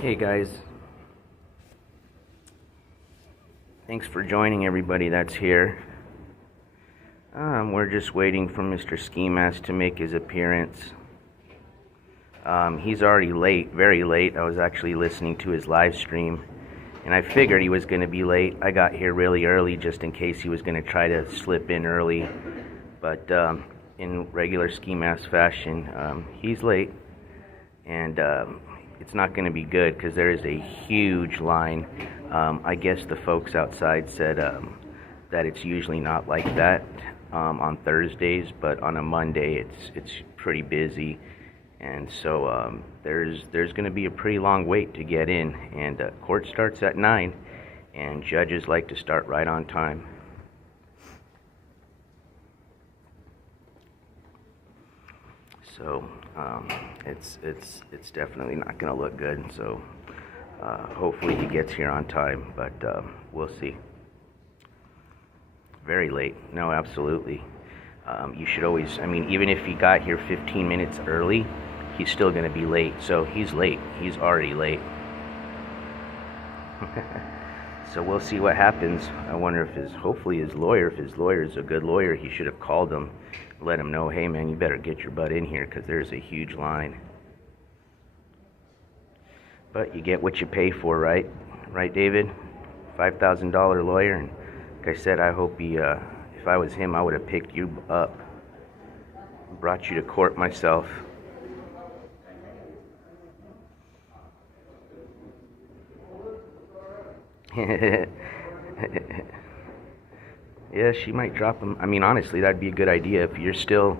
Hey guys, thanks for joining everybody that's here. We're just waiting for Mr. Skimask to make his appearance. He's already late, very late. I was actually listening to his live stream, and I figured he was going to be late. I got here really early just in case he was going to try to slip in early, but in regular Skimask fashion, he's late, and it's not going to be good because there is a huge line. I guess the folks outside said that it's usually not like that on Thursdays, but on a Monday it's pretty busy, and so there's going to be a pretty long wait to get in. And court starts at 9, and judges like to start right on time. So it's definitely not going to look good. So hopefully he gets here on time, but we'll see. Very late. No, absolutely. You should always, I mean, even if he got here 15 minutes early, he's still going to be late. So he's late. He's already late. So we'll see what happens. I wonder if hopefully his lawyer, if his lawyer is a good lawyer, he should have called him, let him know, hey man, you better get your butt in here because there's a huge line. But you get what you pay for, right? Right, David? $5,000 lawyer. And like I said, I hope he, if I was him, I would have picked you up, brought you to court myself. Yeah, she might drop him. I mean, honestly, that'd be a good idea. If you're still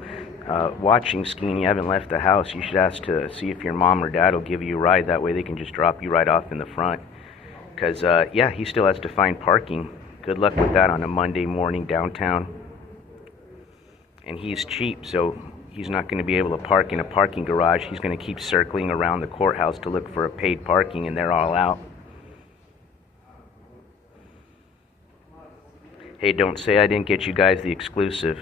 watching skiing, you haven't left the house, you should ask to see if your mom or dad will give you a ride. That way they can just drop you right off in the front. Because, yeah, he still has to find parking. Good luck with that on a Monday morning downtown. And he's cheap, so he's not going to be able to park in a parking garage. He's going to keep circling around the courthouse to look for a paid parking, and they're all out. Hey, don't say I didn't get you guys the exclusive.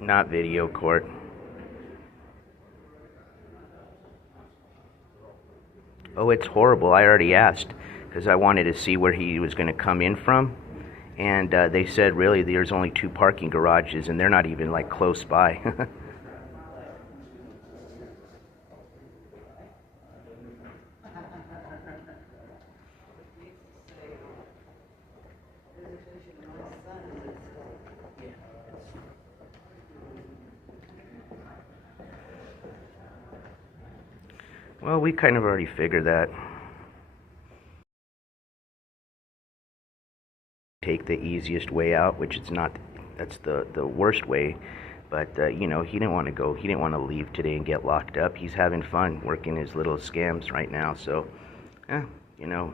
Not video court. Oh, it's horrible. I already asked because I wanted to see where he was going to come in from. And they said, really, there's only 2 parking garages, and they're not even, like, close by. Well, we kind of already figured that. Take the easiest way out, which it's not, that's the worst way, but you know, he didn't want to go, he didn't want to leave today and get locked up. He's having fun working his little scams right now. So you know,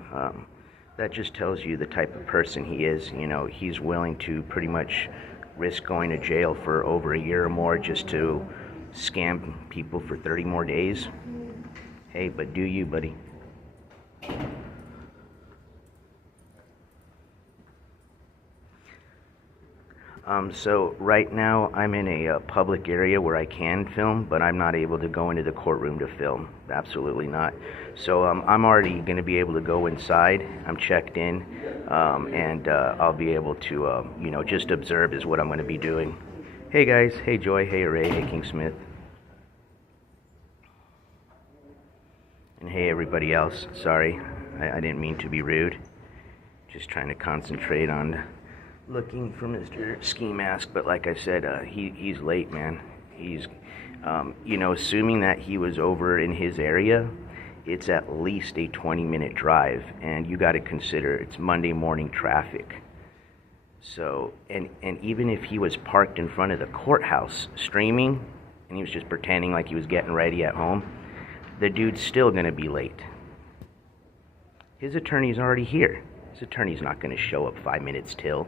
that just tells you the type of person he is. You know, he's willing to pretty much risk going to jail for over a year or more just to scam people for 30 more days. Hey, but do you, buddy. So right now I'm in a public area where I can film, but I'm not able to go into the courtroom to film. Absolutely not. So I'm already going to be able to go inside. I'm checked in, and I'll be able to, you know, just observe is what I'm going to be doing. Hey guys, hey Joy, hey Ray, hey King Smith. And hey everybody else. Sorry, I didn't mean to be rude. Just trying to concentrate on looking for Mr. Skimask, but like I said, he's late, man. He's, you know, assuming that he was over in his area, it's at least a 20-minute drive, and you got to consider it's Monday morning traffic. So, and even if he was parked in front of the courthouse streaming, and he was just pretending like he was getting ready at home, the dude's still going to be late. His attorney's already here. His attorney's not going to show up 5 minutes till.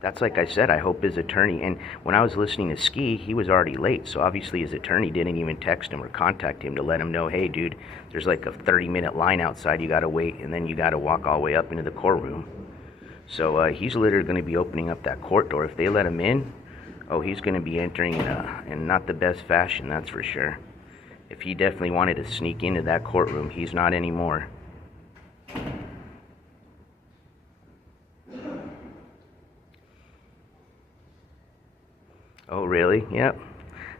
That's like I said, I hope his attorney, and when I was listening to Ski, he was already late, so obviously his attorney didn't even text him or contact him to let him know, hey dude, there's like a 30-minute line outside, you gotta wait, and then you gotta walk all the way up into the courtroom. So he's literally gonna be opening up that court door. If they let him in, oh, he's gonna be entering in not the best fashion, that's for sure. If he definitely wanted to sneak into that courtroom, he's not anymore. Oh, really? Yep.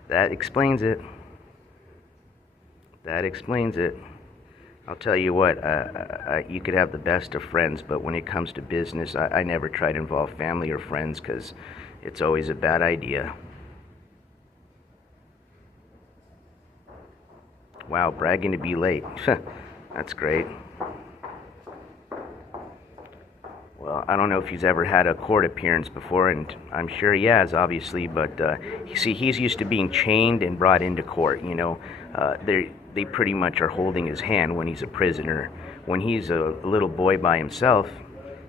That explains it. That explains it. I'll tell you what, you could have the best of friends, but when it comes to business, I never try to involve family or friends because it's always a bad idea. Wow, bragging to be late. That's great. Well, I don't know if he's ever had a court appearance before, and I'm sure he has, obviously, but see, he's used to being chained and brought into court, you know. They pretty much are holding his hand when he's a prisoner. When he's a little boy by himself,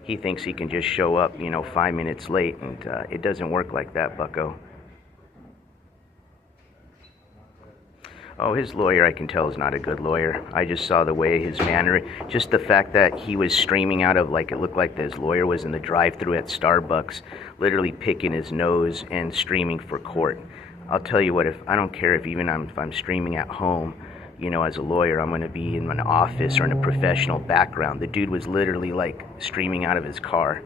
he thinks he can just show up, you know, 5 minutes late, and it doesn't work like that, bucko. Oh, his lawyer, I can tell, is not a good lawyer. I just saw the way his manner, just the fact that he was streaming out of, like, it looked like his lawyer was in the drive-thru at Starbucks, literally picking his nose and streaming for court. I'll tell you what, if I don't care if I'm streaming at home, you know, as a lawyer, I'm going to be in an office or in a professional background. The dude was literally, like, streaming out of his car.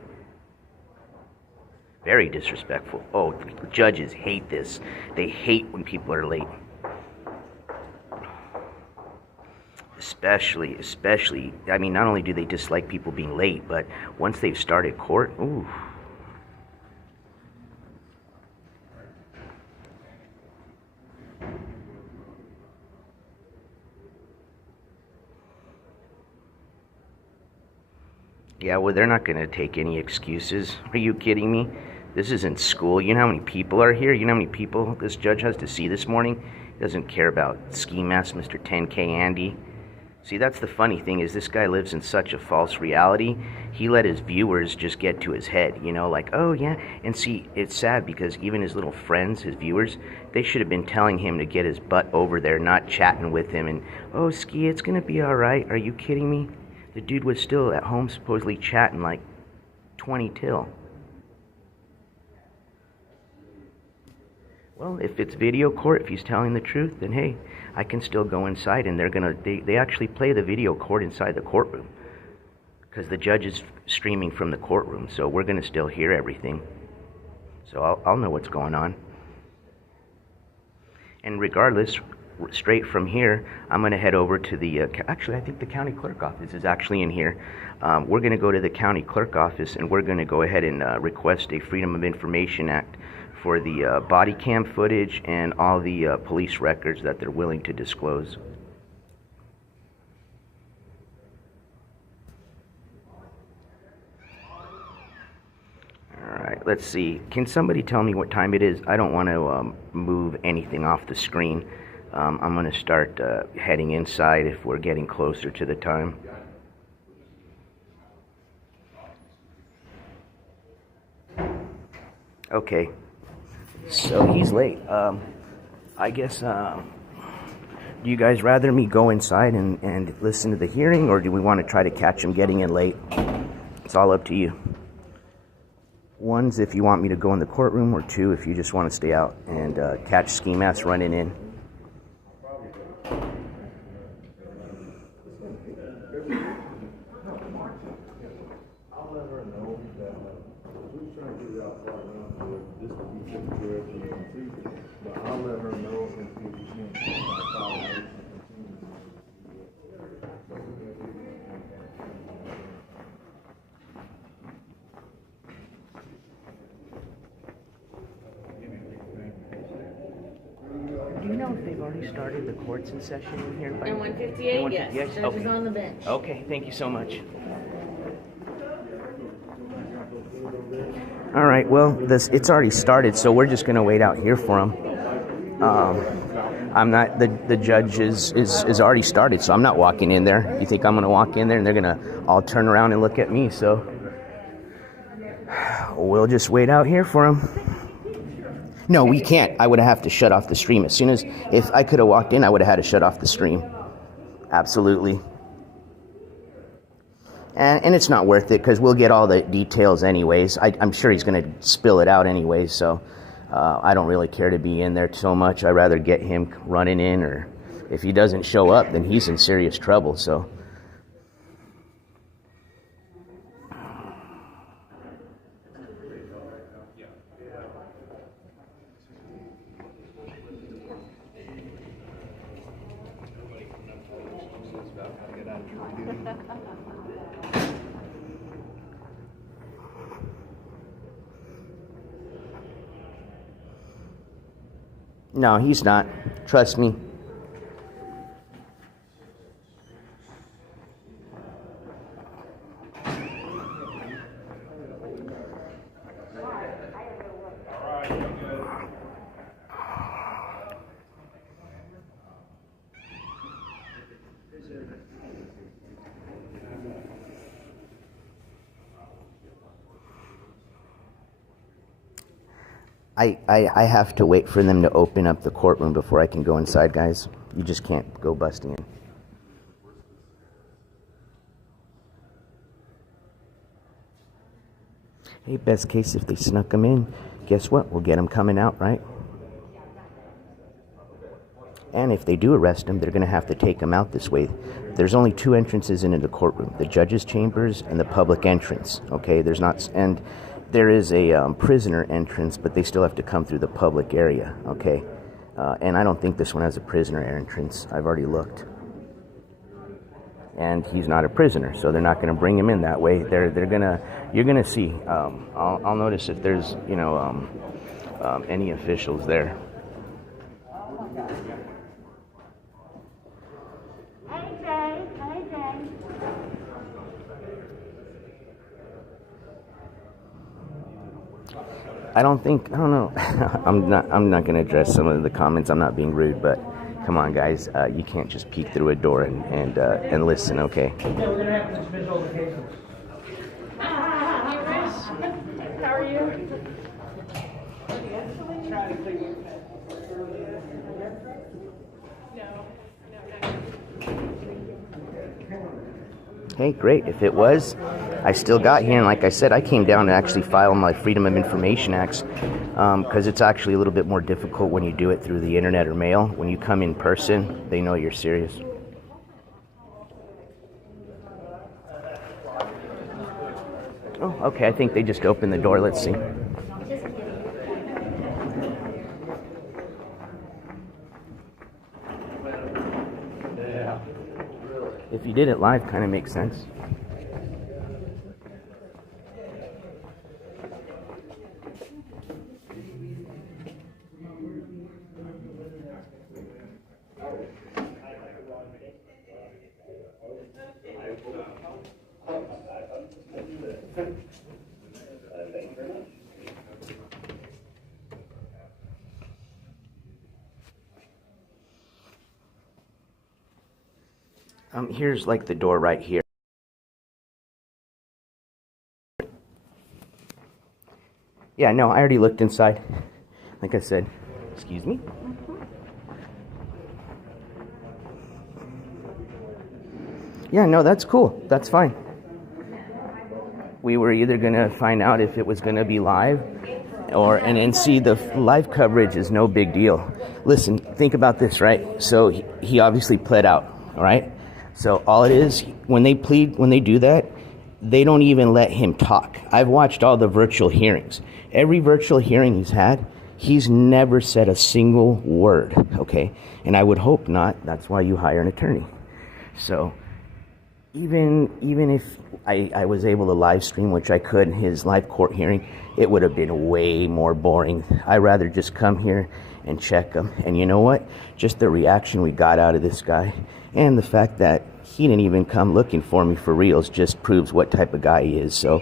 Very disrespectful. Oh, judges hate this. They hate when people are late. Especially, I mean, not only do they dislike people being late, but once they've started court, ooh. Yeah, well, they're not going to take any excuses. Are you kidding me? This isn't school. You know how many people are here? You know how many people this judge has to see this morning? He doesn't care about Skimask, Mr. 10K Andy. See, that's the funny thing, is this guy lives in such a false reality. He let his viewers just get to his head, you know, like, oh yeah. And see, it's sad because even his little friends, his viewers, they should have been telling him to get his butt over there, not chatting with him and, oh, Ski, it's gonna be all right. Are you kidding me? The dude was still at home supposedly chatting like 20 till. Well, if it's video court, if he's telling the truth, then hey, I can still go inside, and they actually play the video court inside the courtroom because the judge is streaming from the courtroom, so we're gonna still hear everything. So I'll know what's going on. And regardless, straight from here, I'm gonna head over to the, actually I think the county clerk office is actually in here. We're gonna go to the county clerk office and we're gonna go ahead and request a Freedom of Information Act for the body cam footage and all the police records that they're willing to disclose. Alright, let's see. Can somebody tell me what time it is? I don't want to move anything off the screen. I'm going to start heading inside if we're getting closer to the time. Okay. So he's late. I guess, do you guys rather me go inside and listen to the hearing, or do we want to try to catch him getting in late? It's all up to you. One's if you want me to go in the courtroom, or two if you just want to stay out and catch Skimask running in. I'll let her know that we're trying to get it out right now for this to be taken care of and completed. But I'll let her know and see if we can follow it and Do you know if they've already started the courts in session in here? And 158, yes. Judge Okay. is on the bench. Okay, thank you so much. All right, well, it's already started, so we're just going to wait out here for him. I'm not, the judge is already started, so I'm not walking in there. You think I'm going to walk in there and they're going to all turn around and look at me, so We'll just wait out here for him. No, we can't. I would have to shut off the stream. As soon as, if I could have walked in, I would have had to shut off the stream. Absolutely. And it's not worth it because we'll get all the details anyways. I'm sure he's going to spill it out anyways, so I don't really care to be in there so much. I'd rather get him running in, or if he doesn't show up, then he's in serious trouble, so. No, he's not. Trust me. I have to wait for them to open up the courtroom before I can go inside, guys. You just can't go busting in. Hey, best case, if they snuck them in, guess what? We'll get them coming out, right? And if they do arrest them, they're going to have to take them out this way. There's only two entrances into the courtroom, the judge's chambers and the public entrance, okay? There's not, and there is a prisoner entrance, but they still have to come through the public area, okay? And I don't think this one has a prisoner entrance. I've already looked. And he's not a prisoner, so they're not going to bring him in that way. You're going to see. I'll notice if there's, any officials there. I don't know. I'm not going to address some of the comments. I'm not being rude, but come on, guys. You can't just peek through a door and listen, okay? Yeah, we're going to have this visual locations. Hi, Rich. How are you? Hey, great. If it was, I still got here, and like I said, I came down to actually file my Freedom of Information Acts because it's actually a little bit more difficult when you do it through the internet or mail. When you come in person, they know you're serious. Oh, okay. I think they just opened the door. Let's see. If you did it live, kind of makes sense. Here's like the door right here. Yeah, no, I already looked inside. Like I said, excuse me. Yeah, no, that's cool. That's fine. We were either going to find out if it was going to be live and then see the live coverage is no big deal. Listen, think about this, right? So he obviously pled out, all right? So all it is, when they do that, they don't even let him talk. I've watched all the virtual hearings. Every virtual hearing he's had, he's never said a single word, okay? And I would hope not. That's why you hire an attorney. So even if I was able to live stream, which I could, his live court hearing, it would have been way more boring. I'd rather just come here and check him. And you know what? Just the reaction we got out of this guy and the fact that he didn't even come looking for me for reals just proves what type of guy he is. So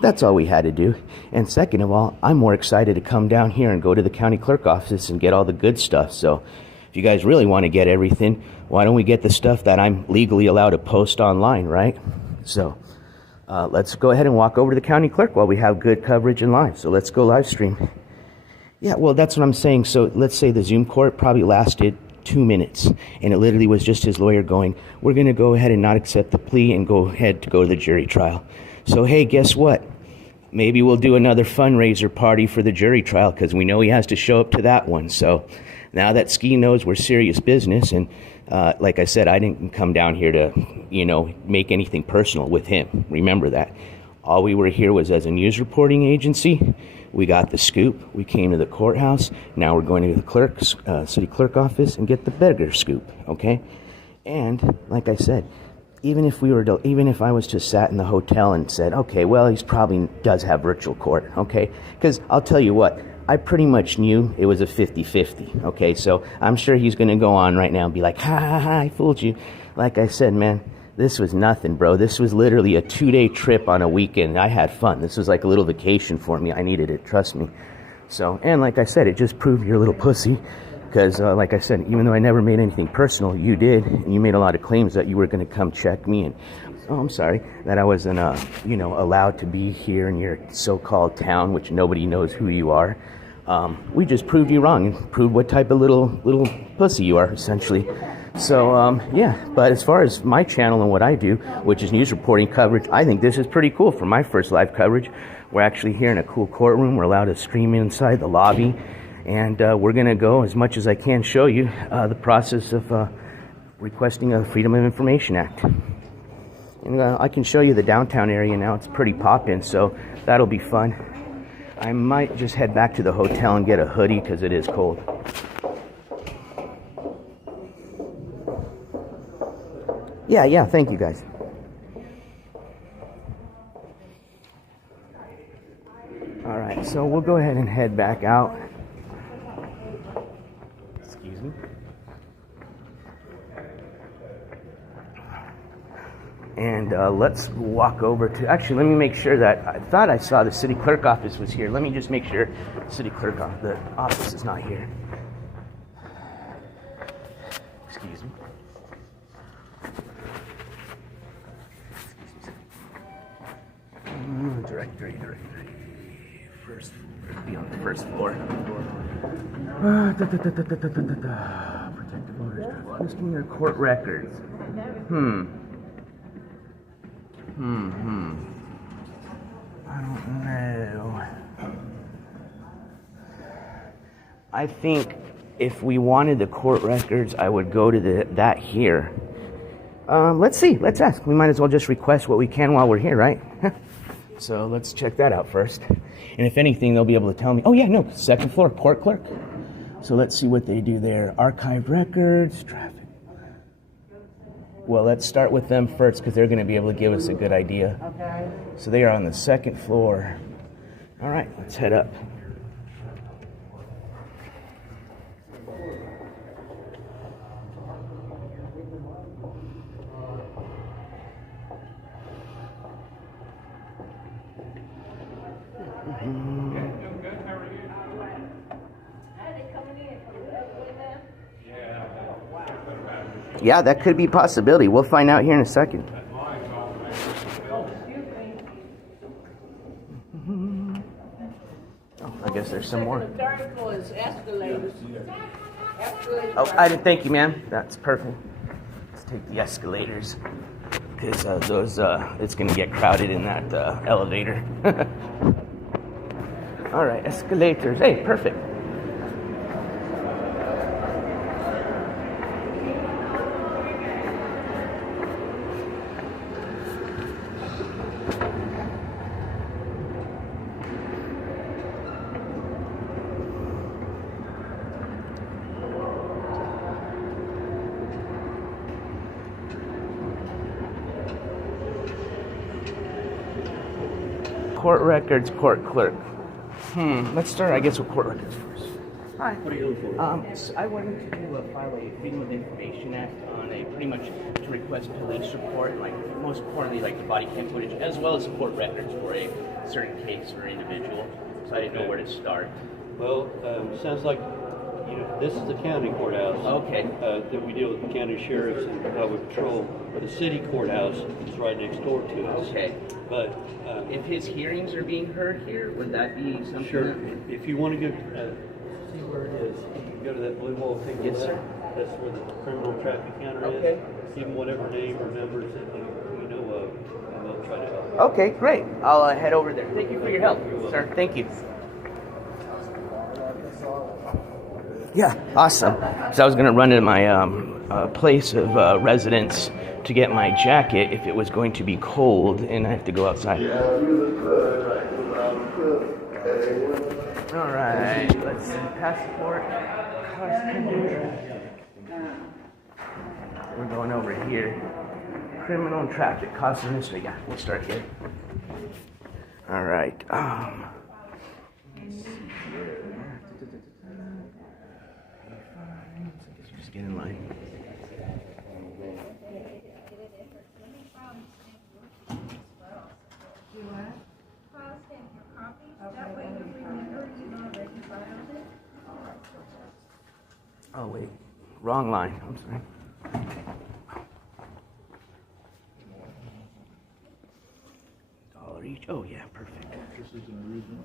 that's all we had to do. And second of all, I'm more excited to come down here and go to the county clerk office and get all the good stuff. So if you guys really want to get everything, why don't we get the stuff that I'm legally allowed to post online, right? So let's go ahead and walk over to the county clerk while we have good coverage and live. So let's go live stream. Yeah, well, that's what I'm saying. So let's say the Zoom court probably lasted 2 minutes, and it literally was just his lawyer going, we're going to go ahead and not accept the plea and go ahead to go to the jury trial. So, hey, guess what? Maybe we'll do another fundraiser party for the jury trial because we know he has to show up to that one. So now that Ski knows we're serious business, and like I said, I didn't come down here to, make anything personal with him. Remember that. All we were here was as a news reporting agency. We got the scoop. We came to the courthouse. Now we're going to the city clerk office and get the bigger scoop, okay? And like I said, even if I was just sat in the hotel and said, okay, well, he's probably does have virtual court, okay? Because I'll tell you what, I pretty much knew it was a 50-50, okay? So I'm sure he's going to go on right now and be like, ha, ha, ha, I fooled you. Like I said, man, this was nothing, bro. This was literally a 2-day trip on a weekend. I had fun. This was like a little vacation for me. I needed it, trust me. So, and like I said, it just proved you're a little pussy. Because, like I said, even though I never made anything personal, you did, and you made a lot of claims that you were going to come check me, and, I'm sorry, that I wasn't, allowed to be here in your so-called town, which nobody knows who you are. We just proved you wrong, and proved what type of little pussy you are, essentially. So, yeah, but as far as my channel and what I do, which is news reporting coverage, I think this is pretty cool for my first live coverage. We're actually here in a cool courtroom. We're allowed to stream inside the lobby. And we're going to go, as much as I can, show you the process of requesting a Freedom of Information Act. And I can show you the downtown area now. It's pretty poppin', so that'll be fun. I might just head back to the hotel and get a hoodie because it is cold. Yeah, thank you guys. All right, so we'll go ahead and head back out. And let's walk over to, actually, let me make sure that, I thought I saw the city clerk office was here. Let me just make sure the city clerk the office is not here. Excuse me. Directory. First floor, be on the first floor. Protective orders, misdemeanor court records. I don't know. I think if we wanted the court records, I would go to that here. Let's see. Let's ask. We might as well just request what we can while we're here, right? So let's check that out first. And if anything, they'll be able to tell me. Oh, yeah, no, second floor, court clerk. So let's see what they do there. Archive records, traffic. Well, let's start with them first because they're going to be able to give us a good idea. Okay. So they are on the second floor. All right, let's head up. Yeah, that could be a possibility. We'll find out here in a second. Oh, I guess there's some more. The third floor is escalators. Oh, I didn't. Thank you, ma'am. That's perfect. Let's take the escalators because it's going to get crowded in that elevator. All right, escalators. Hey, perfect. Court records, court clerk. Let's start, I guess, with court records first. Hi. What are you looking for? So I wanted to file a Freedom of Information Act on pretty much to request police report, and most importantly, the body cam footage, as well as court records for a certain case or individual. So I didn't know where to start. Well, sounds like This is the county courthouse. Okay. That we deal with the county sheriffs and highway patrol. The city courthouse is right next door to us. Okay. But If his hearings are being heard here, would that be something? sure, if you want to go see where it is, you can go to that blue wall. Take a Yes, look. sir. That's where the criminal traffic counter Okay. is. Give them whatever name or numbers that you know of, and they'll try to help. Okay, great. I'll head over there. Thank you for your help, sir. Thank you. Yeah, awesome. So I was going to run to my place of residence to get my jacket if it was going to be cold, and I have to go outside. All right, let's see. Passport, custody. We're going over here. Criminal and traffic, cost and history. Yeah, we'll start here. All right. Just get in line. Oh wait, wrong line. I'm sorry. $1 each. Oh yeah, perfect. This is an original.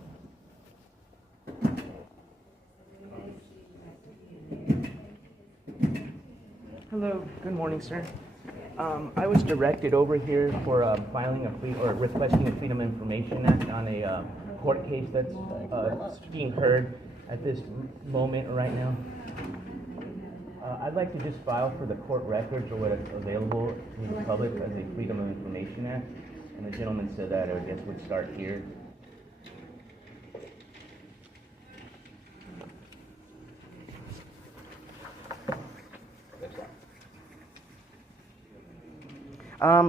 Hello. Good morning, sir. I was directed over here for filing requesting a Freedom of Information Act on a court case that's being heard at this moment right now. I'd like to just file for the court records or what's available to the public as a Freedom of Information Act. And the gentleman said that I guess would start here.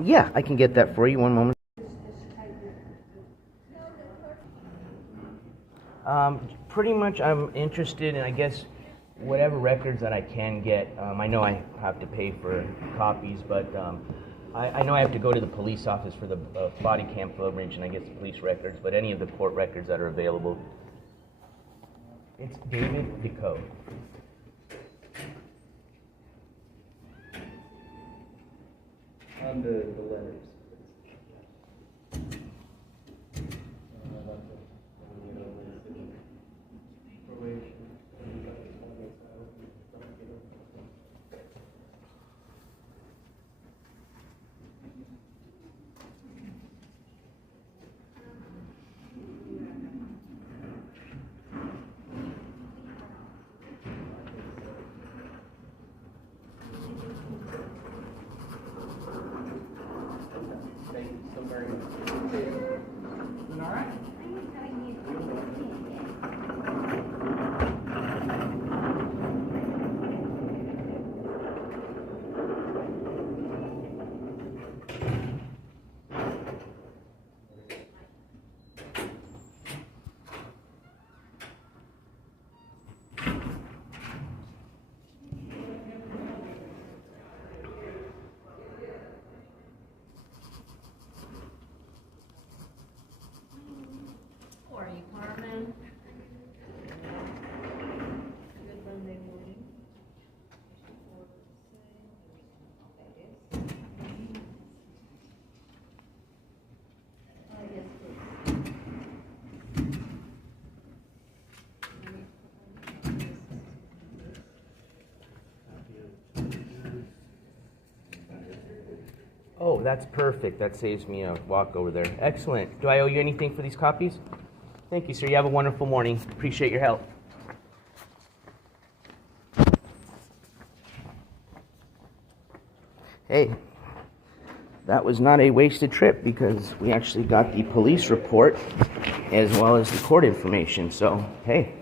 Yeah, I can get that for you. One moment. Pretty much I'm interested in, I guess, whatever records that I can get. I know I have to pay for copies, but I know I have to go to the police office for the body cam footage and I get the police records, but any of the court records that are available. It's David DeCoe. Under the letters. Thank you so very much. All right. How are you, Carmen? Good Monday morning. Yes, please. Oh, that's perfect. That saves me a walk over there. Excellent. Do I owe you anything for these copies? Thank you, sir. You have a wonderful morning. Appreciate your help. Hey, that was not a wasted trip because we actually got the police report as well as the court information. So, hey.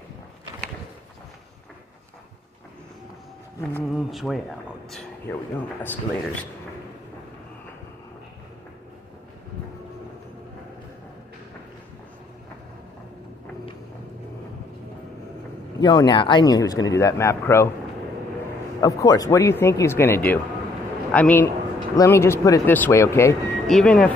Which way out? Here we go. Escalators. Yo, now, I knew he was going to do that, Map Crow. Of course, what do you think he's going to do? I mean, let me just put it this way, okay? Even if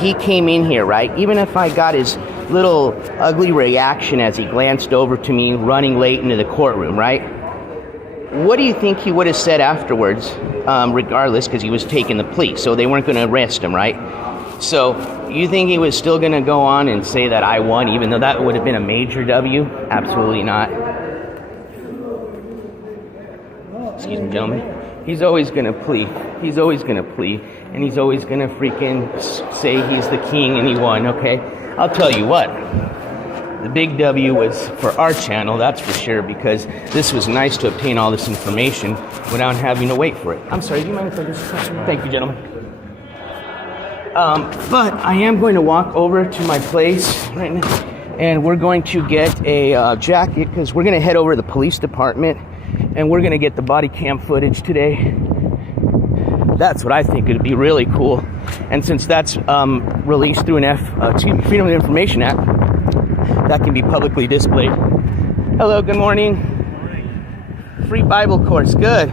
he came in here, right? Even if I got his little ugly reaction as he glanced over to me running late into the courtroom, right? What do you think he would have said afterwards, regardless, because he was taking the plea, so they weren't going to arrest him, right? So you think he was still going to go on and say that I won, even though that would have been a major W? Absolutely not. Excuse me, gentlemen. He's always going to plea. He's always going to plea. And he's always going to freaking say he's the king and he won, okay? I'll tell you what. The big W was for our channel, that's for sure, because this was nice to obtain all this information without having to wait for it. I'm sorry, do you mind if I just... Thank you, gentlemen. But I am going to walk over to my place right now, and we're going to get a jacket, because we're going to head over to the police department, and we're going to get the body cam footage today. That's what I think would be really cool. And since that's released through an Freedom of Information Act, that can be publicly displayed. Hello, good morning. Free Bible course, good.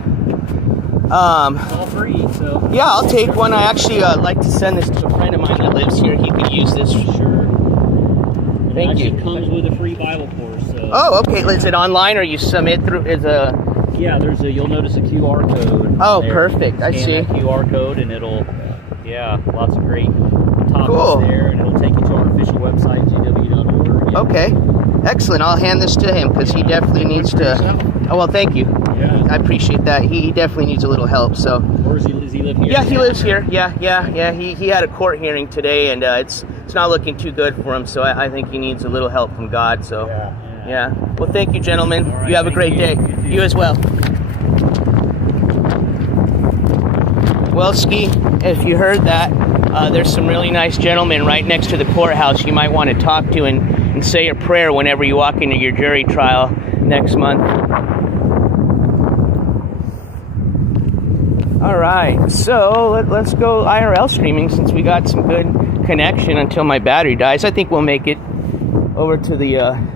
All free, so. Yeah, I'll take one. I actually like to send this to a friend of mine that lives here. He could use this. Sure. Thank you. It comes with a free Bible course. So. Oh, okay. Is it online or you submit through? Yeah, you'll notice a QR code. Oh, there. perfect. I see. That QR code and it'll, lots of great topics Cool. there, and it'll take you to our official website, gw.org. Okay. Excellent. I'll hand this to him because he definitely needs to. Oh, well, thank you. Yeah. I appreciate that. He definitely needs a little help. So. Or does he live here? Yeah, he lives here. Yeah. He had a court hearing today, and it's not looking too good for him. So I think he needs a little help from God. So. Yeah. Well, thank you, gentlemen. All right, you have a great day. You as well. Well, Ski, if you heard that, there's some really nice gentlemen right next to the courthouse you might want to talk to and say a prayer whenever you walk into your jury trial next month. All right, so let's go IRL streaming since we got some good connection until my battery dies. I think we'll make it over to the...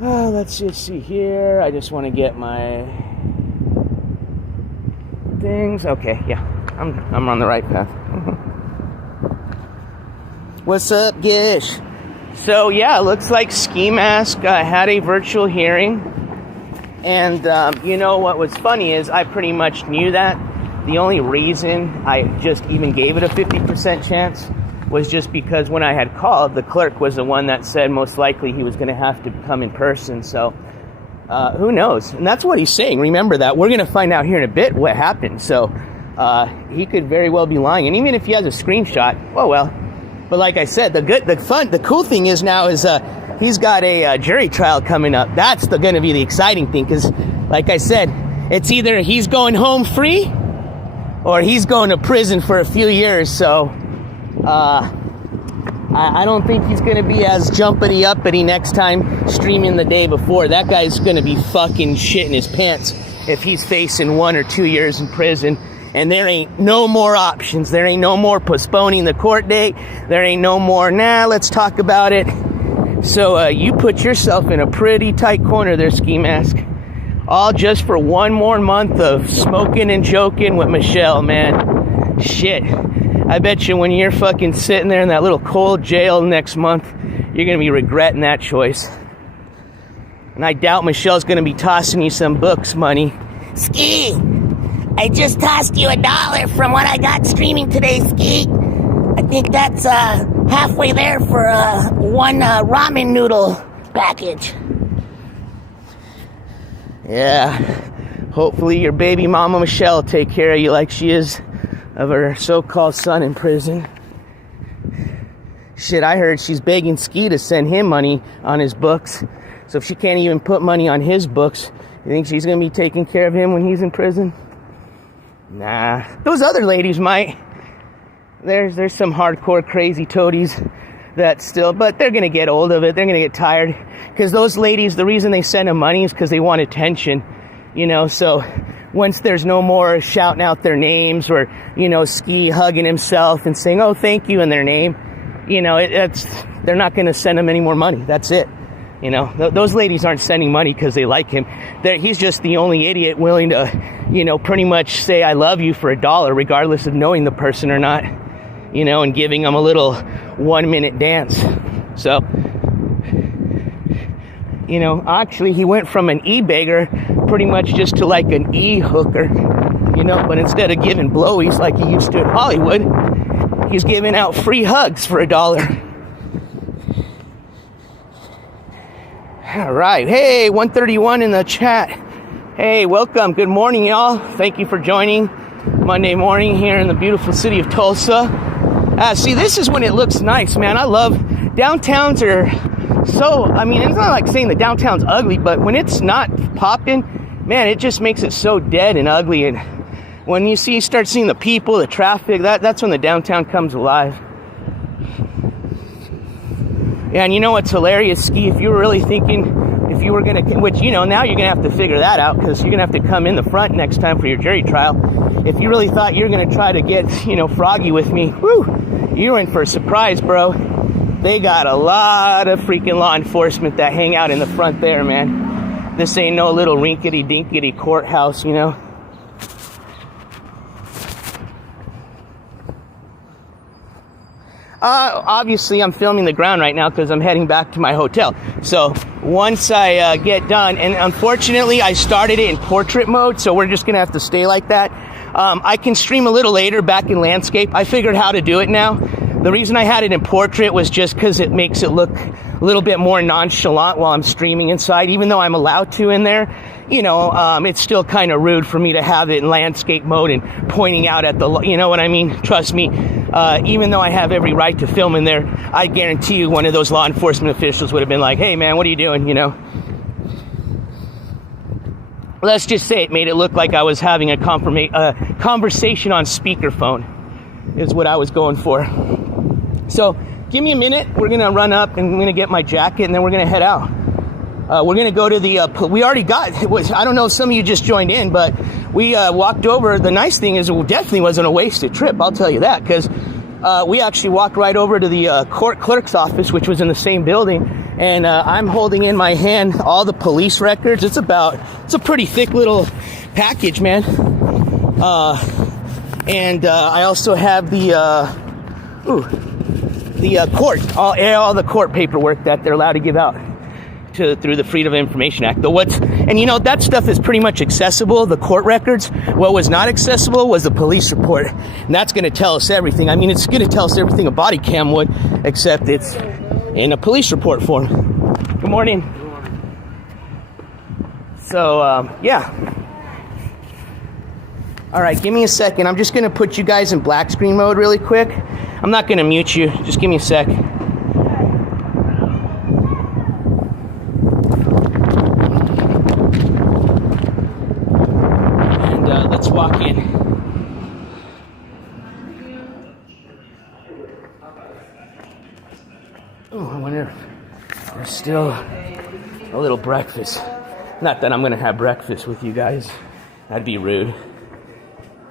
let's just see here. I just want to get my things. Okay, yeah, I'm on the right path. What's up, Gish? So yeah, it looks like Skimask had a virtual hearing, and you know what was funny is I pretty much knew that. The only reason I just even gave it a 50% chance was just because when I had called, the clerk was the one that said most likely he was going to have to come in person. So who knows? And that's what he's saying. Remember that. We're going to find out here in a bit what happened. So he could very well be lying. And even if he has a screenshot, oh well. But like I said, the cool thing is now is he's got a jury trial coming up. That's going to be the exciting thing because, like I said, it's either he's going home free or he's going to prison for a few years. So I don't think he's going to be as jumpity-uppity next time streaming the day before. That guy's going to be fucking shitting his pants if he's facing 1 or 2 years in prison. And there ain't no more options. There ain't no more postponing the court date. There ain't no more, let's talk about it. So you put yourself in a pretty tight corner there, Skimask. All just for 1 more month of smoking and joking with Michelle, man. Shit. I bet you when you're fucking sitting there in that little cold jail next month, you're going to be regretting that choice. And I doubt Michelle's going to be tossing you some books money. Ski! I just tossed you $1 from what I got streaming today, Ski. I think that's halfway there for one ramen noodle package. Yeah. Hopefully your baby mama Michelle will take care of you like she is of her so-called son in prison. Shit, I heard she's begging Ski to send him money on his books. So if she can't even put money on his books, you think she's going to be taking care of him when he's in prison? Nah. Those other ladies might. There's some hardcore crazy toadies that still, but they're going to get old of it. They're going to get tired. Because those ladies, the reason they send them money is because they want attention. You know, so once there's no more shouting out their names or, you know, Ski hugging himself and saying, oh, thank you in their name, you know, they're not going to send him any more money. That's it. You know, those ladies aren't sending money because they like him. He's just the only idiot willing to, you know, pretty much say I love you for $1 regardless of knowing the person or not. you know, and giving him a little 1-minute dance. So, you know, actually he went from an e-beggar pretty much just to like an e-hooker, you know, but instead of giving blowies like he used to in Hollywood, he's giving out free hugs for $1. All right. Hey, 131 in the chat. Hey, welcome. Good morning, y'all. Thank you for joining Monday morning here in the beautiful city of Tulsa. See, this is when it looks nice, man. I love downtowns are so, I mean, it's not like saying the downtown's ugly, but when it's not popping, man, it just makes it so dead and ugly. And when you start seeing the people, the traffic, that's when the downtown comes alive. Yeah, and you know what's hilarious, Ski? If you were really thinking, if you were going to, which, you know, now you're going to have to figure that out because you're going to have to come in the front next time for your jury trial. If you really thought you were going to try to get, you know, froggy with me, whoo, you're in for a surprise, bro. They got a lot of freaking law enforcement that hang out in the front there, man. This ain't no little rinkety-dinkety courthouse, you know. Obviously, I'm filming the ground right now because I'm heading back to my hotel. So once I get done, and unfortunately, I started it in portrait mode, so we're just going to have to stay like that. I can stream a little later back in landscape. I figured how to do it now. The reason I had it in portrait was just because it makes it look a little bit more nonchalant while I'm streaming inside, even though I'm allowed to in there. You know, it's still kind of rude for me to have it in landscape mode and pointing out at the, you know what I mean? Trust me, even though I have every right to film in there, I guarantee you one of those law enforcement officials would have been like, hey man, what are you doing, you know? Let's just say it made it look like I was having a conversation on speakerphone is what I was going for. So give me a minute. We're going to run up and I'm going to get my jacket and then we're going to head out. We're going to go to the, we already got, I don't know if some of you just joined in, but we walked over. The nice thing is it definitely wasn't a wasted trip, I'll tell you that, because we actually walked right over to the court clerk's office, which was in the same building, and I'm holding in my hand all the police records. It's a pretty thick little package, man. And I also have the court, all the court paperwork that they're allowed to give out through the Freedom of Information Act. And you know, that stuff is pretty much accessible, the court records. What was not accessible was the police report. And that's going to tell us everything. I mean, it's going to tell us everything a body cam would, except it's in a police report form. Good morning. So, yeah. All right, give me a second. I'm just going to put you guys in black screen mode really quick. I'm not going to mute you. Just give me a sec. And let's walk in. Oh, I wonder if there's still a little breakfast. Not that I'm going to have breakfast with you guys. That'd be rude.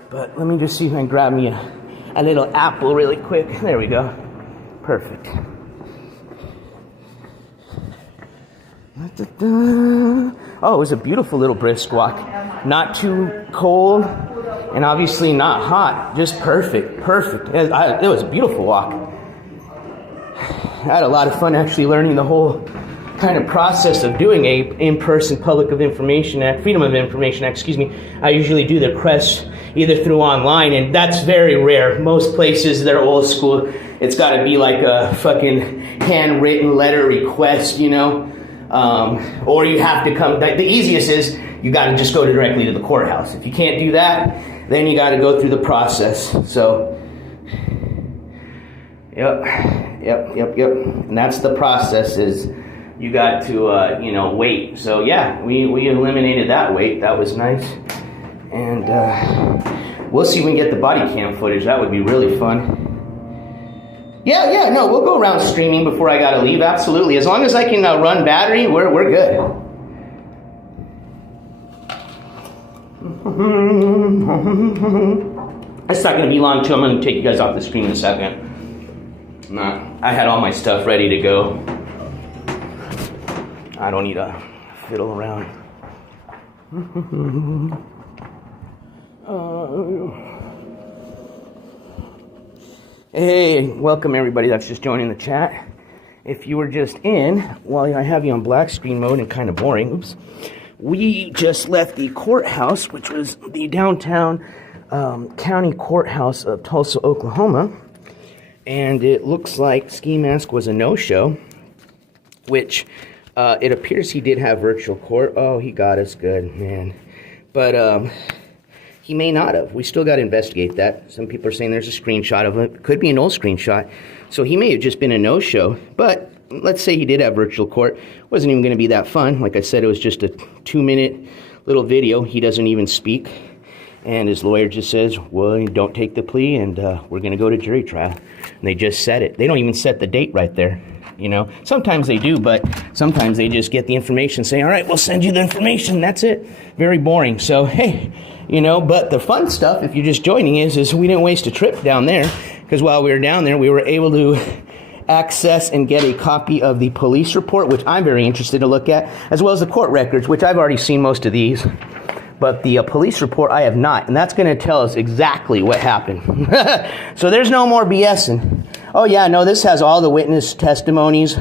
But let me just see if I can grab me a little apple really quick. There we go. Perfect. Oh, it was a beautiful little brisk walk. Not too cold and obviously not hot. Just perfect. Perfect. It was a beautiful walk. I had a lot of fun actually learning the whole kind of process of doing a in-person Freedom of Information Act, I usually do the requests either through online, and that's very rare. Most places, they're old school. It's got to be like a fucking handwritten letter request, you know? Or you have to come, the easiest is you got to just go directly to the courthouse. If you can't do that, then you got to go through the process. So, yep. And that's the process is you got to, wait. So, yeah, we eliminated that wait. That was nice. And we'll see if we can get the body cam footage. That would be really fun. Yeah, no, we'll go around streaming before I gotta leave, absolutely. As long as I can run battery, we're good. It's not gonna be long too. I'm gonna take you guys off the screen in a second. I had all my stuff ready to go. I don't need to fiddle around. Hey, welcome everybody that's just joining the chat. If you were just in, while I have you on black screen mode and kind of boring, oops, we just left the courthouse, which was the downtown county courthouse of Tulsa, Oklahoma, and it looks like Skimask was a no-show, which it appears he did have virtual court. Oh, he got us good, man. But he may not have. We still got to investigate that. Some people are saying there's a screenshot of it. Could be an old screenshot. So he may have just been a no-show. But let's say he did have virtual court. Wasn't even going to be that fun. Like I said, it was just a 2-minute little video. He doesn't even speak. And his lawyer just says, well, you don't take the plea, and we're going to go to jury trial. And they just set it. They don't even set the date right there. You know, sometimes they do, but sometimes they just get the information, say, all right, we'll send you the information. That's it. Very boring. So, hey, you know, but the fun stuff, if you're just joining, is we didn't waste a trip down there, because while we were down there, we were able to access and get a copy of the police report, which I'm very interested to look at, as well as the court records, which I've already seen most of these. But the police report, I have not, and that's going to tell us exactly what happened. So there's no more BSing. Oh, yeah, no, this has all the witness testimonies.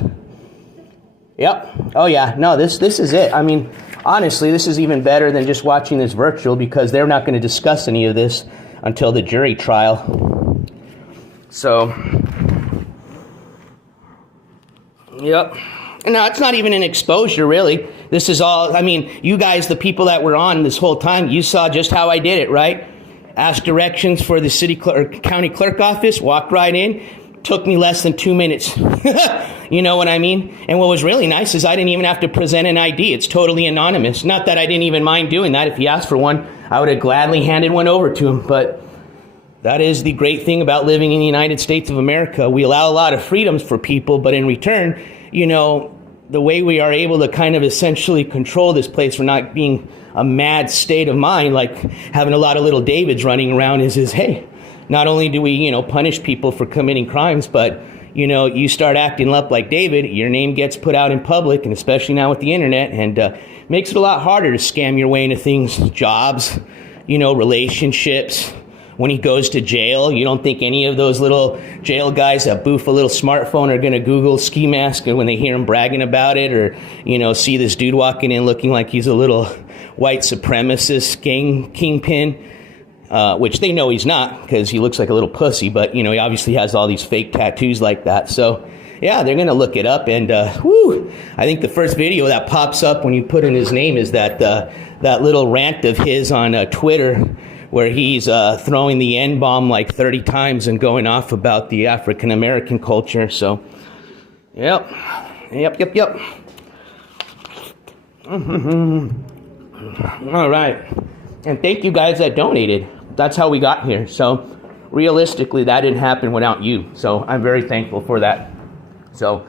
Yep. Oh, yeah, no, this is it. I mean, honestly, this is even better than just watching this virtual, because they're not going to discuss any of this until the jury trial. So, yep. No, it's not even an exposure, really. This is all, I mean, you guys, the people that were on this whole time, you saw just how I did it, right? Asked directions for the county clerk office, walked right in. Took me less than 2 minutes. You know what I mean? And what was really nice is I didn't even have to present an ID. It's totally anonymous. Not that I didn't even mind doing that. If he asked for one, I would have gladly handed one over to him. But that is the great thing about living in the United States of America. We allow a lot of freedoms for people, but in return, you know, the way we are able to kind of essentially control this place for not being a mad state of mind, like having a lot of little Davids running around, is hey, not only do we, you know, punish people for committing crimes, but, you know, you start acting up like David, your name gets put out in public, and especially now with the internet, and makes it a lot harder to scam your way into things, jobs, you know, relationships. When he goes to jail, you don't think any of those little jail guys that boof a little smartphone are going to Google ski mask when they hear him bragging about it, or, you know, see this dude walking in looking like he's a little white supremacist kingpin. Which they know he's not, because he looks like a little pussy, but, you know, he obviously has all these fake tattoos like that. So, yeah, they're going to look it up, and, I think the first video that pops up when you put in his name is that little rant of his on Twitter, where he's throwing the N-bomb like 30 times and going off about the African-American culture. So, yep. All right. And thank you guys that donated. That's how we got here. So realistically, that didn't happen without you. So I'm very thankful for that. So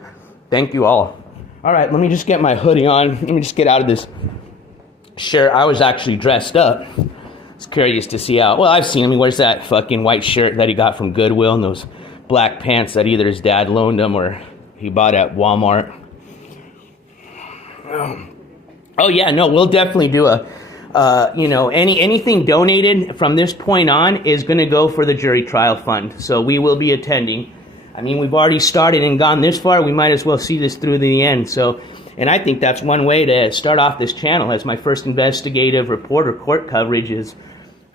thank you all. All right, let me just get my hoodie on. Let me just get out of this shirt. I was actually dressed up. I was curious to see how. Well, I've seen him. He wears that fucking white shirt that he got from Goodwill and those black pants that either his dad loaned him or he bought at Walmart. Oh yeah, no, we'll definitely do a... you know, anything donated from this point on is going to go for the jury trial fund. So we will be attending. I mean, we've already started and gone this far. We might as well see this through to the end. So, and I think that's one way to start off this channel as my first investigative reporter. Court coverage is,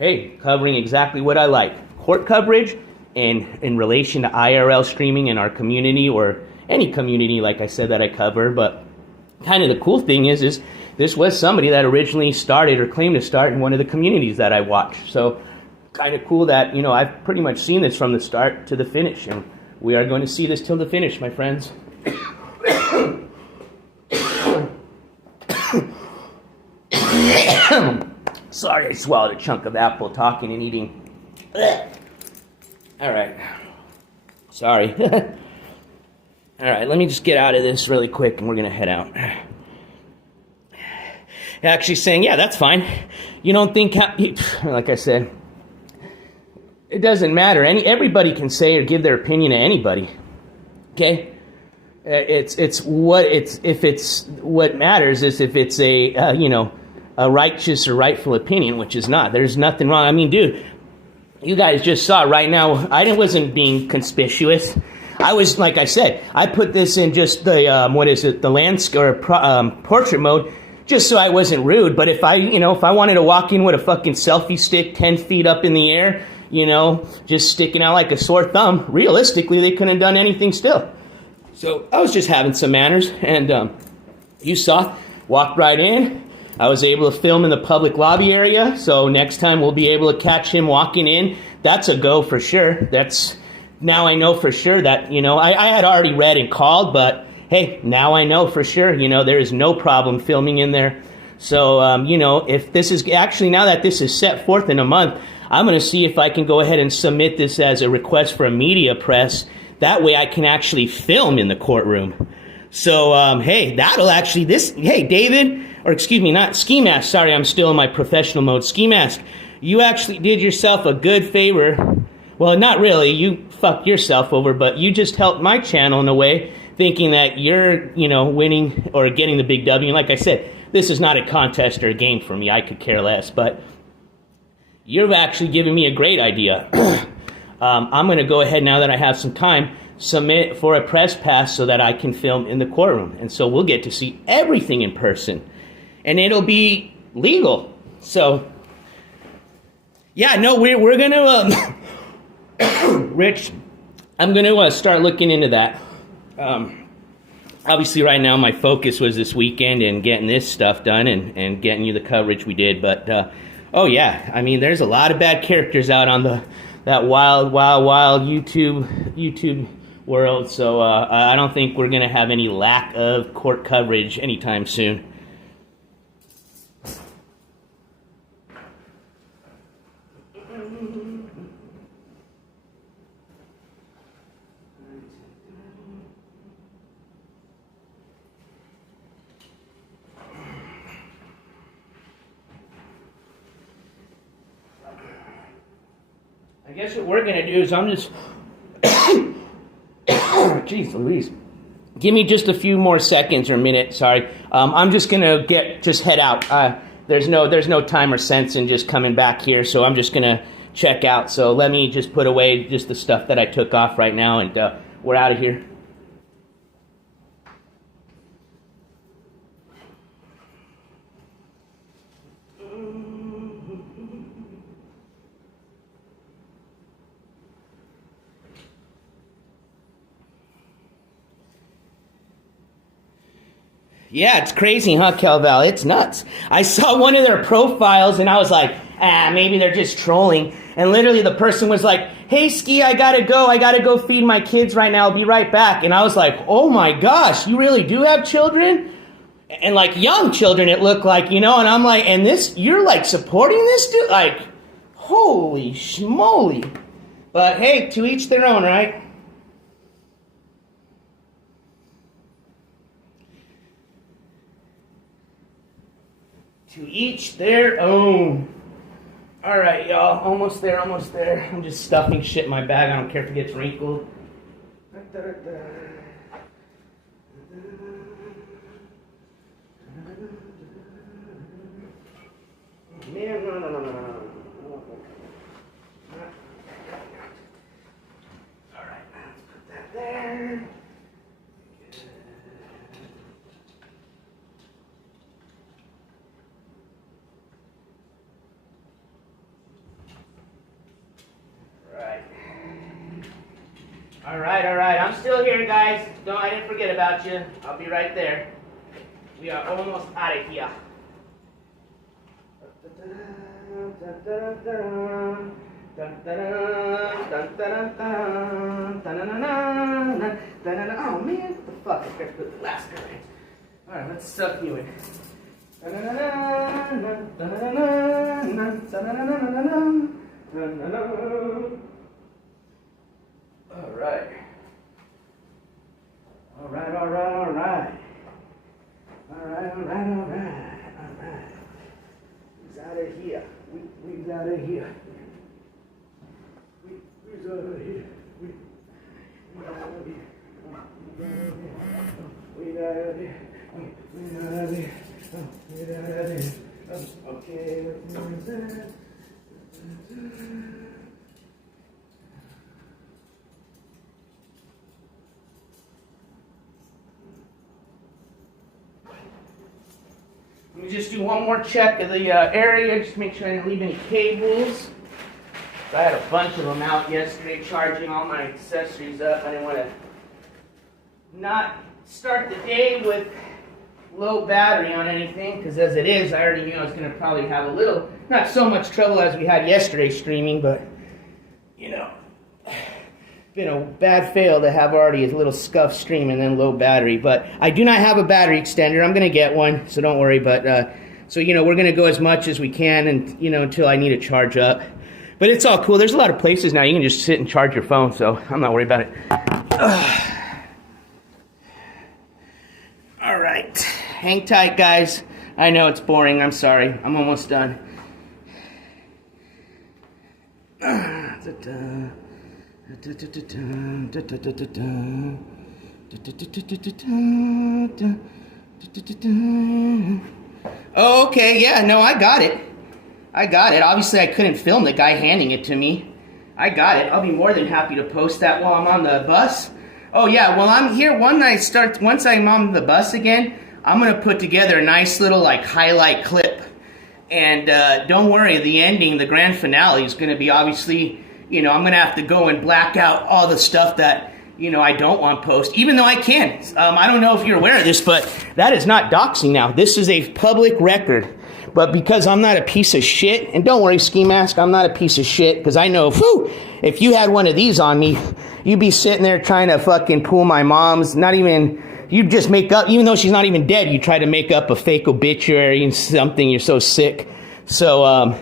hey, covering exactly what I like. Court coverage in relation to IRL streaming in our community, or any community, like I said, that I cover. But kind of the cool thing is this was somebody that originally started or claimed to start in one of the communities that I watched. So kind of cool that, you know, I've pretty much seen this from the start to the finish. And we are going to see this till the finish, my friends. Sorry, I swallowed a chunk of apple talking and eating. All right. Sorry. All right, let me just get out of this really quick and we're going to head out. Actually saying, yeah, that's fine. You don't think, like I said, it doesn't matter. Everybody can say or give their opinion to anybody. Okay? If what matters is if it's a righteous or rightful opinion, which is not. There's nothing wrong. I mean, dude, you guys just saw right now, I wasn't being conspicuous. I was, like I said, I put this in just the, the landscape or portrait mode, just so I wasn't rude. But if I wanted to walk in with a fucking selfie stick 10 feet up in the air, just sticking out like a sore thumb, realistically, they couldn't have done anything still. So I was just having some manners, and you saw, walked right in. I was able to film in the public lobby area, so next time we'll be able to catch him walking in. That's a go for sure. Now I know for sure that, I had already read and called, but hey, now I know for sure, there is no problem filming in there. So, if this is actually, now that this is set forth in a month, I'm going to see if I can go ahead and submit this as a request for a media press. That way I can actually film in the courtroom. So, hey, David, or excuse me, not Skimask, sorry, I'm still in my professional mode. Skimask, you actually did yourself a good favor. Well, not really, you fucked yourself over, but you just helped my channel in a way, thinking that you're, winning or getting the big W. And like I said, this is not a contest or a game for me, I could care less, but you've actually given me a great idea. I'm going to go ahead, now that I have some time, submit for a press pass so that I can film in the courtroom. And so we'll get to see everything in person. And it'll be legal. So, yeah, no, we're going to, Rich, I'm going to start looking into that. Obviously, right now, my focus was this weekend and getting this stuff done and getting you the coverage we did. But, oh, yeah, I mean, there's a lot of bad characters out on that wild YouTube world. So I don't think we're going to have any lack of court coverage anytime soon. I guess what we're going to do is I'm just... Jeez Louise. Give me just a few more seconds or minutes, sorry. I'm just going to head out. There's no time or sense in just coming back here, so I'm just going to check out. So let me just put away just the stuff that I took off right now, and we're out of here. Yeah, it's crazy, huh, Kelval? It's nuts. I saw one of their profiles, and I was like, maybe they're just trolling. And literally the person was like, hey, Ski, I gotta go feed my kids right now. I'll be right back. And I was like, oh my gosh, you really do have children? And like young children, it looked like, and I'm like, and you're like supporting this dude? Like, holy schmoly. But hey, to each their own, right? To each their own. All right, y'all. Almost there. I'm just stuffing shit in my bag. I don't care if it gets wrinkled. Man, no. All right, let's put that there. All right. I'm still here, guys. I didn't forget about you. I'll be right there. We are almost out of here. Oh, man. What the fuck? I forgot to put the last guy. All right, let's suck you in. All right. Who's out of here? We's out of here. Who's out of here? We out of here. We out of here. Okay, Let me just do one more check of the area, just to make sure I didn't leave any cables. I had a bunch of them out yesterday, charging all my accessories up. I didn't want to not start the day with low battery on anything, because as it is, I already knew I was going to probably have a little, not so much trouble as we had yesterday streaming, but, you know, been a bad fail to have already a little scuff stream and then low battery. But I do not have a battery extender. I'm going to get one, so don't worry. But, so, you know, we're going to go as much as we can, and, you know, until I need to charge up. But it's all cool. There's a lot of places now you can just sit and charge your phone, so I'm not worried about it. All right. Hang tight, guys. I know it's boring. I'm sorry. I'm almost done. Oh, okay. Yeah, no, I got it. Obviously, I couldn't film the guy handing it to me. I got it. I'll be more than happy to post that while I'm on the bus. Oh, yeah. Well, I'm here. Once I'm on the bus again, I'm going to put together a nice little, like, highlight clip. And don't worry, the ending, the grand finale is going to be obviously, you know, I'm going to have to go and black out all the stuff that, you know, I don't want post, even though I can. I don't know if you're aware of this, but that is not doxing now. This is a public record. But because I'm not a piece of shit, and don't worry, Skimask, I'm not a piece of shit, because I know, if you had one of these on me, you'd be sitting there trying to fucking pull my mom's, you'd just make up, even though she's not even dead, you try to make up a fake obituary and something, you're so sick. So,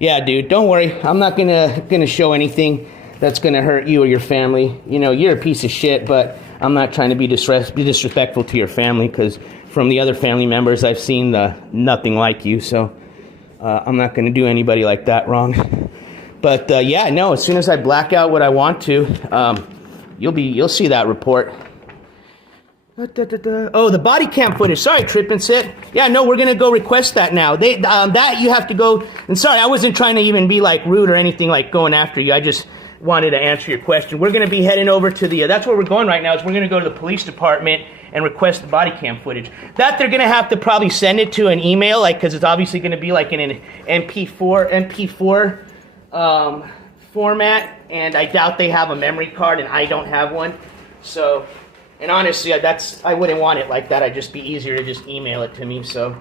yeah, dude, don't worry, I'm not gonna show anything that's gonna hurt you or your family. You know, you're a piece of shit, but I'm not trying to be disrespectful to your family, because from the other family members I've seen, nothing like you, so I'm not going to do anybody like that wrong. But yeah, no, as soon as I black out what I want to, you'll see that report. Oh, the body cam footage. Sorry, Trip and Sit. Yeah, no, we're going to go request that now. That you have to go, and sorry, I wasn't trying to even be like rude or anything like going after you. I just wanted to answer your question. We're going to be heading over to that's where we're going right now, is we're going to go to the police department and request the body cam footage. That they're going to have to probably send it to an email, like, because it's obviously going to be like in an MP4 format, and I doubt they have a memory card, and I don't have one. So, and honestly, I wouldn't want it like that. It'd just be easier to just email it to me. So,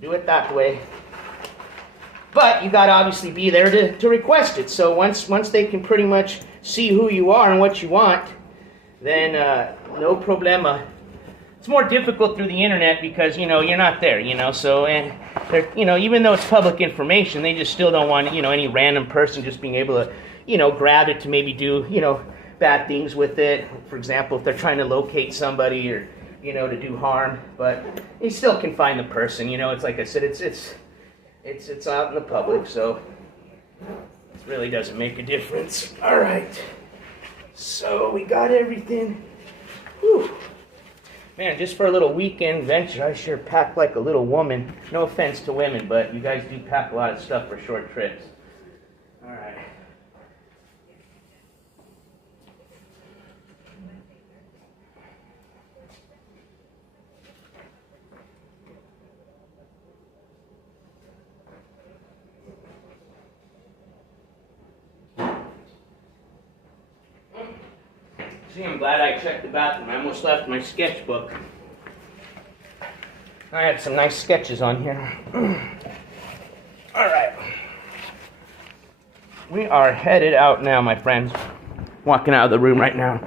do it that way. But you got to obviously be there to request it. So once they can pretty much see who you are and what you want, then no problema. It's more difficult through the internet because, you know, you're not there, you know. So, and you know, even though it's public information, they just still don't want, you know, any random person just being able to, you know, grab it to maybe do, you know, bad things with it. For example, if they're trying to locate somebody or, you know, to do harm. But you still can find the person. You know, it's like I said, it's out in the public, so it really doesn't make a difference. All right. So we got everything. Whew. Man, just for a little weekend venture, I sure pack like a little woman. No offense to women, but you guys do pack a lot of stuff for short trips. All right. See, I'm glad I checked the bathroom. I almost left my sketchbook. I had some nice sketches on here. All right. We are headed out now, my friends. Walking out of the room right now.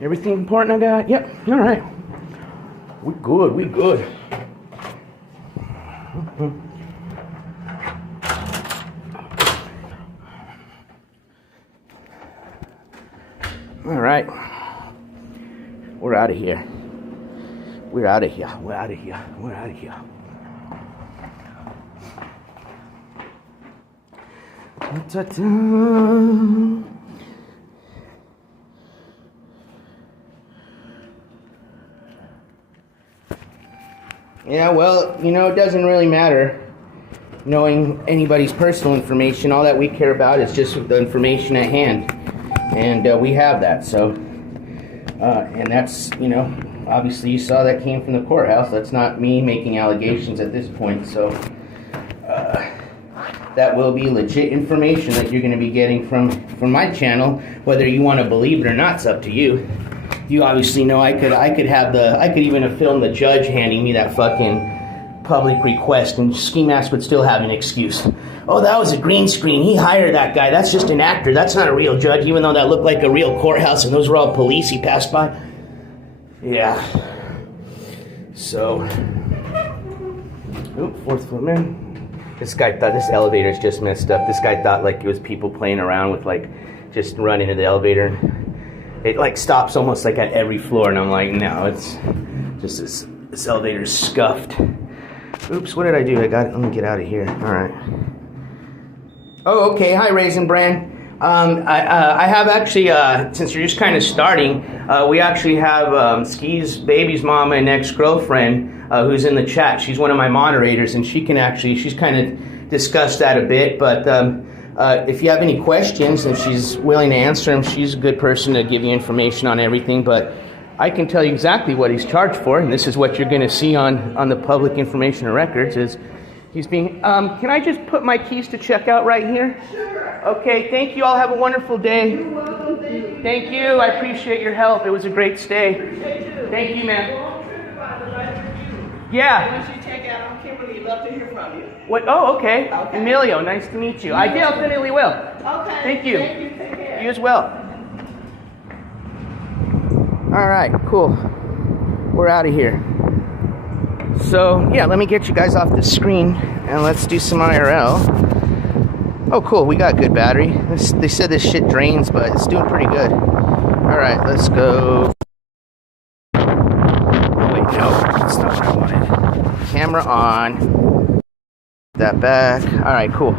Everything important I got? Yep. All right. We good. We good. All right. We're out of here. We're out of here. We're out of here. We're out of here. Ta-ta-ta. Yeah, well, you know, it doesn't really matter knowing anybody's personal information. All that we care about is just the information at hand. And we have that, so, and that's, you know, obviously you saw that came from the courthouse. That's not me making allegations at this point, so that will be legit information that you're going to be getting from my channel. Whether you want to believe it or not, it's up to you. You obviously know I could even have filmed the judge handing me that fucking public request, and Skimask would still have an excuse. Oh, that was a green screen. He hired that guy. That's just an actor. That's not a real judge, even though that looked like a real courthouse and those were all police he passed by. Yeah. So, fourth floor, man. This guy thought this elevator's just messed up. This guy thought like it was people playing around with like just run into the elevator. It like stops almost like at every floor, and I'm like, no, it's just this elevator's scuffed. Oops, what did I do? Let me get out of here. All right. Oh, okay. Hi, Raisin Bran. I have actually, since you're just kind of starting, we actually have Ski's baby's mama and ex-girlfriend who's in the chat. She's one of my moderators, and she's kind of discussed that a bit. But if you have any questions, and she's willing to answer them, she's a good person to give you information on everything. But I can tell you exactly what he's charged for, and this is what you're going to see on the public information and records is he's being, can I just put my keys to check out right here? Sure. Okay, thank you all. Have a wonderful day. You're welcome. Thank you. I appreciate your help. It was a great stay. Thank you, man. Yeah. Once you check out on Kimberly, love to hear from you. What? Oh, okay. Emilio, nice to meet you. I definitely will. Okay. Thank you. Thank you. Take care. You as well. All right, cool. We're out of here. So, yeah, let me get you guys off the screen and let's do some IRL. Oh, cool. We got good battery. They said this shit drains, but it's doing pretty good. All right, let's go. Oh, wait, no. That's not what I wanted. Camera on. That back. All right, cool.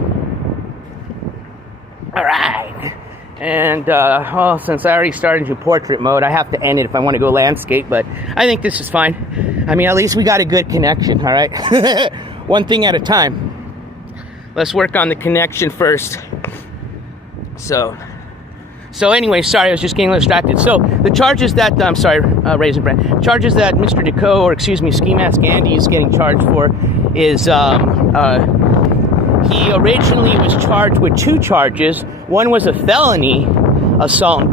All right. And, well, since I already started into portrait mode, I have to end it if I want to go landscape, but I think this is fine. I mean, at least we got a good connection, all right? One thing at a time. Let's work on the connection first. So anyway, sorry, I was just getting a little distracted. So, the charges that, I'm sorry, Raisin Bran, charges that Mr. Deco, or excuse me, Skimask Andy is getting charged for is, he originally was charged with 2 charges. One was a felony assault